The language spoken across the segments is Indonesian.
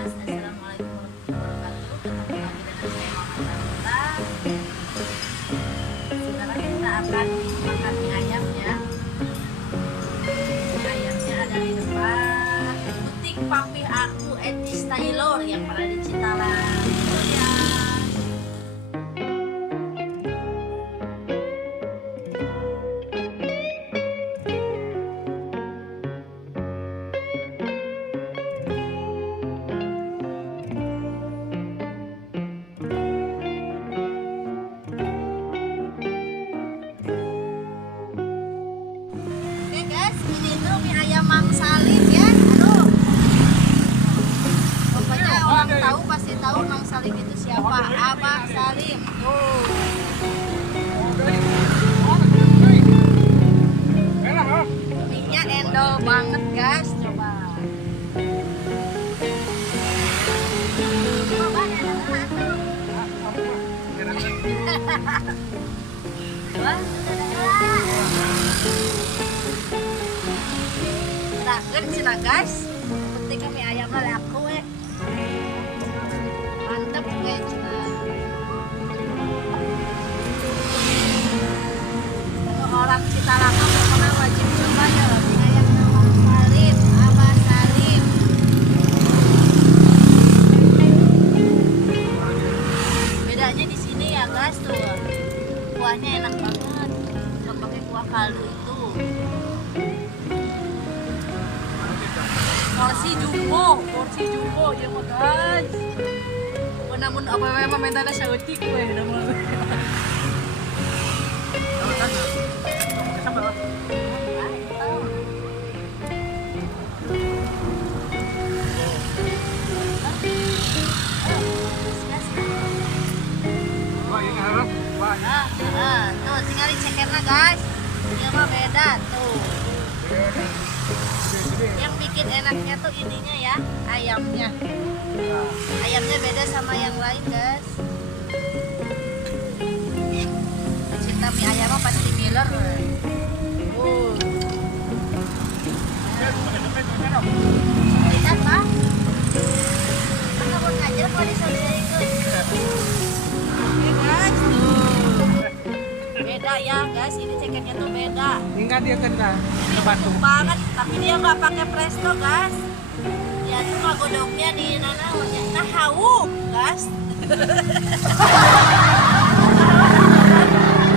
guys, assalamualaikum warahmatullahi wabarakatuh. Ketemu lagi dengan saya Mama Sarita. Sekarang kita akan makan mie ayam ya. Mie ayamnya ada di depan butik Papih Aku Etis Taylor yang berada di Citalang. Oh ya. Ini tuh mie ayam Mang Salim ya. Aduh. Pokoknya orang tahu pasti tahu Mang Salim itu siapa. Abang Salim. Tuh. Mie-nya endol banget guys. Coba. Coba enak tuh. Nah, cina guys, penting kami ayam laku mantep kayak cina. Kalau orang Citalang pokoknya wajib coba ya mie ayam Mang Salim, Abah Salim. Bedanya di sini ya guys tuh, kuahnya enak banget, nggak pakai kuah kaldu itu. Porsi jumbo ya mah guys. Namun apa memang mentana sautik we namun. Tuh tinggal dicekerna guys. Ini mah beda tuh. Yang bikin enaknya tuh ininya ya, ayamnya. Ayamnya beda sama yang lain guys. Cinta mie ayam mah pasti Miller. Kita pak, mana mau ngajar kok disaudara itu. Oke guys, tuh beda ya guys, ini cekernya tuh beda. Ingat dia kena Empuk banget, tapi dia nggak pakai presto guys. Dia tuh godoknya di nanawanya. Nah hawu guys.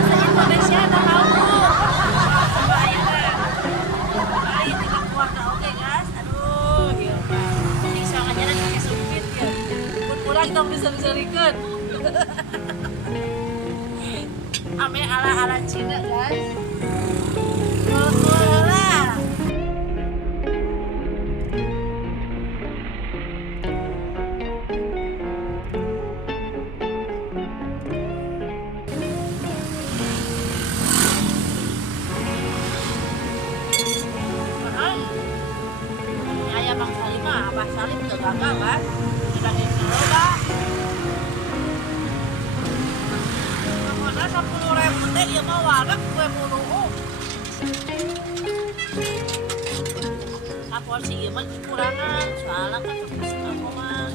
Bahasa Indonesia nah hawu. Baik dengan keluarga oke guys. Aduh, gila. Bisa ngajaran pakai sumpit ya. Pulang dong bisa rikut. Ame ala Cina guys. Ayam Mang Salim mah Abah Salim tuh gagal kan? Tidak dicoba. Mana 10.000 teh ieu mah wareg kue mulu. Porsi ieu mah kekurangan soalnya kan suka mah.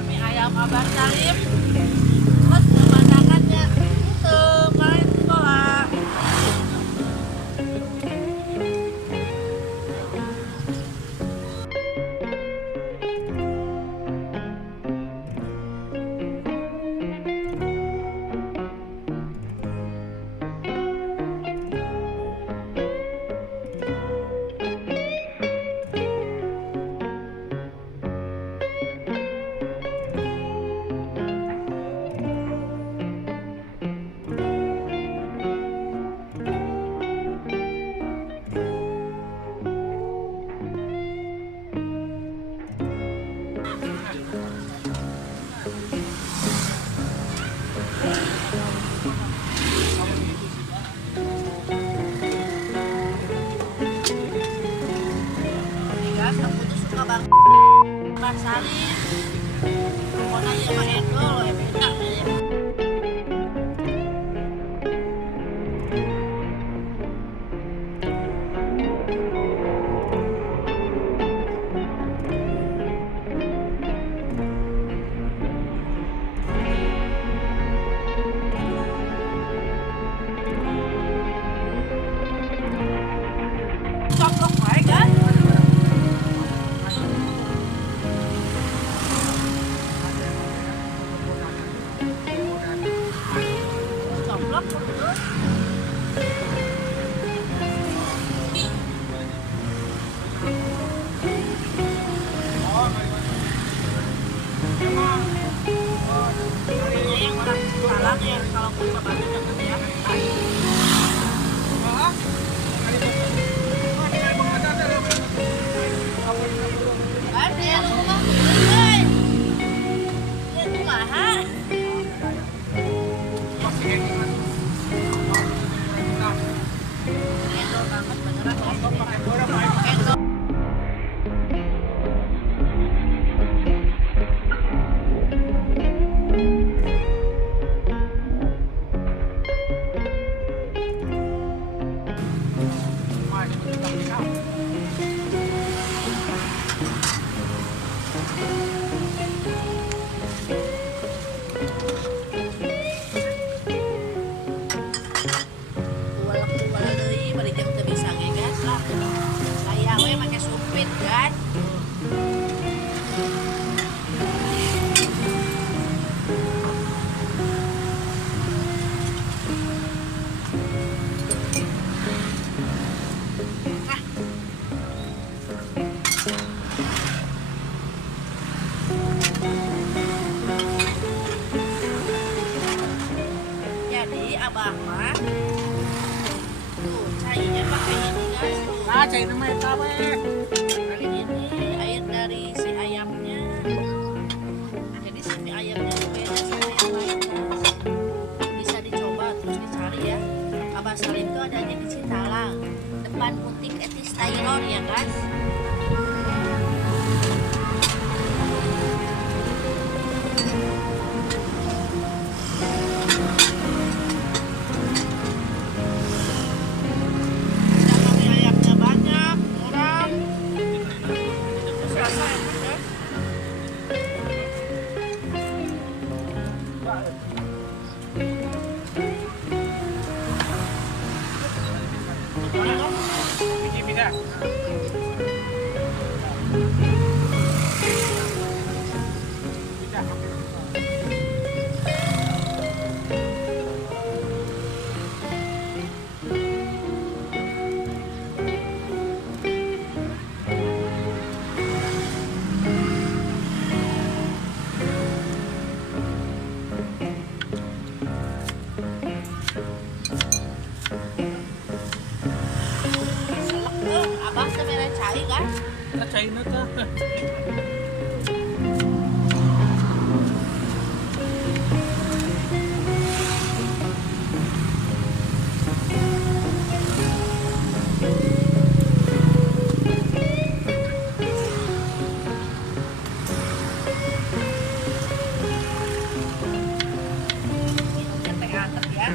Mie ayam Abah Salim terus pemandangannya itu main sekolah. guys, aku tuh suka banget Mbak Salim. Pokoknya ya Mbak Endo loh ya beda ya. Coplok baik kan? Coplok betul. Yang orang Talang ya kalau pun bapak deket ya. Kan ya rumah guys. Ya kumaha. Endol banget beneran endol. Kual deui bari teh teu bisa ge guys lah. Saya we make sumpit guys. Jadi abah mah tuh cairnya pakai ini guys tuh. Ah, cai nama eta we. Kali ini air dari si ayamnya. Jadi si ayamnya tuh beda sama yang lain guys. Bisa dicoba terus dicari ya. Abah Salim tuh adanya di Citalang, depan butik Etis Taylor ya guys. Tapi ayamnya banyak, murah. Terus rasa enak guys. Biji bida. Selek tuh, abah sebenarnya cari guys. Nah, cai na ta. Minumnya teh anget ya.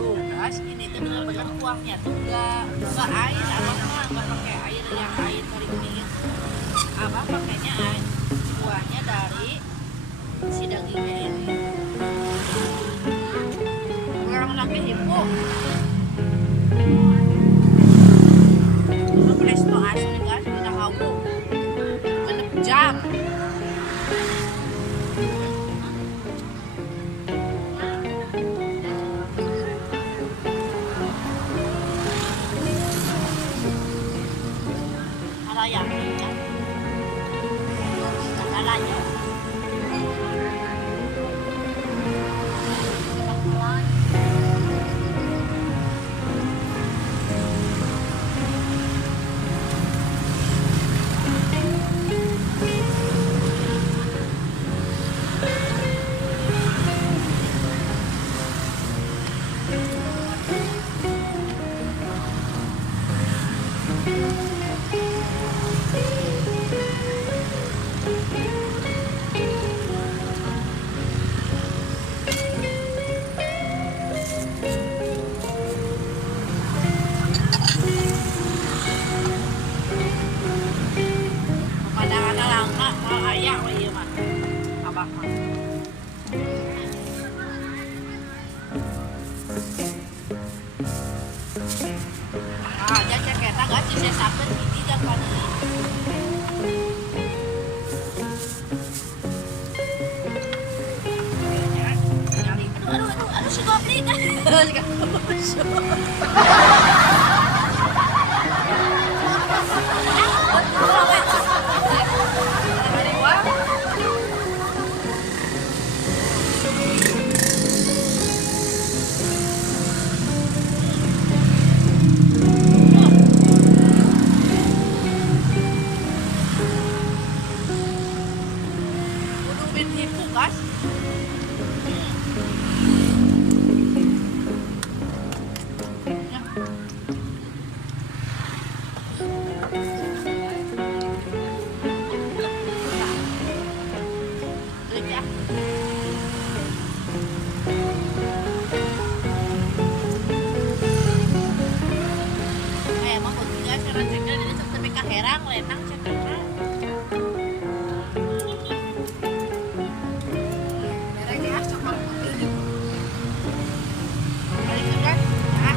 Tuh guys, ini tuh bener-bener kuahnya tuh nggak air, abang mah nggak pakai air yang air dari kuning itu. Abang pakainya air kuahnya dari si dagingnya ini. Kurang lagi hipo. Itu presto asli guys, kita hawu. Genep jam. Halaya, ya. Halaya. aja cek eta guys disesakeun hiji jeung paneuli. Aduh si goblik. Herang lenang cekana. Mereka ya coklat putih. Balik ke kan? Ya.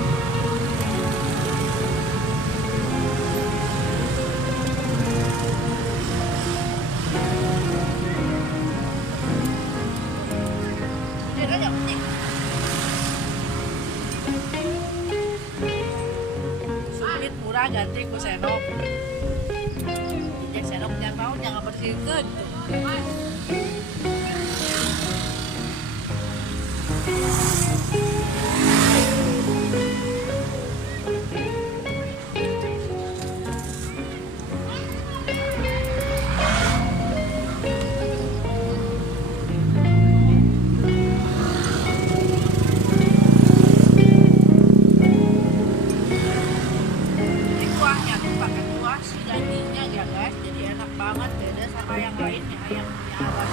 Udah aja penting. Sulit murah ganti ku senok. Jangan bersihkan. Kuahnya tuh pakai kuah si dagingnya ya guys, jadi enak banget, beda sama yang lainnya ayam punya abah.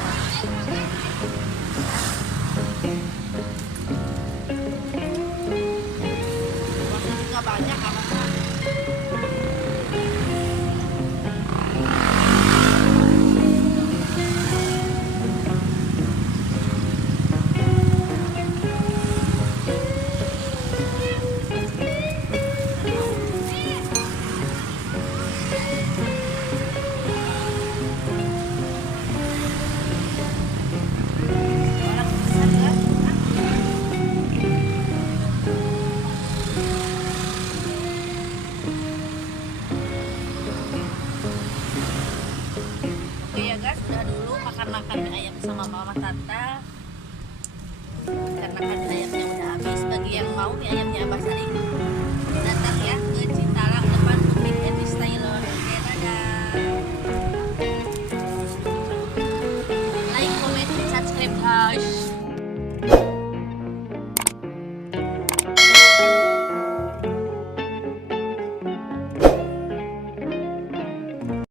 Kuahnya juga banyak abah. Makan ayam sama mama Tata karena kan ayamnya udah habis. Bagi yang mau nih ayamnya Abah Saring datang ya ke Cintalang depan Public and Styler. Oke, dadah. Like, comment, subscribe guys.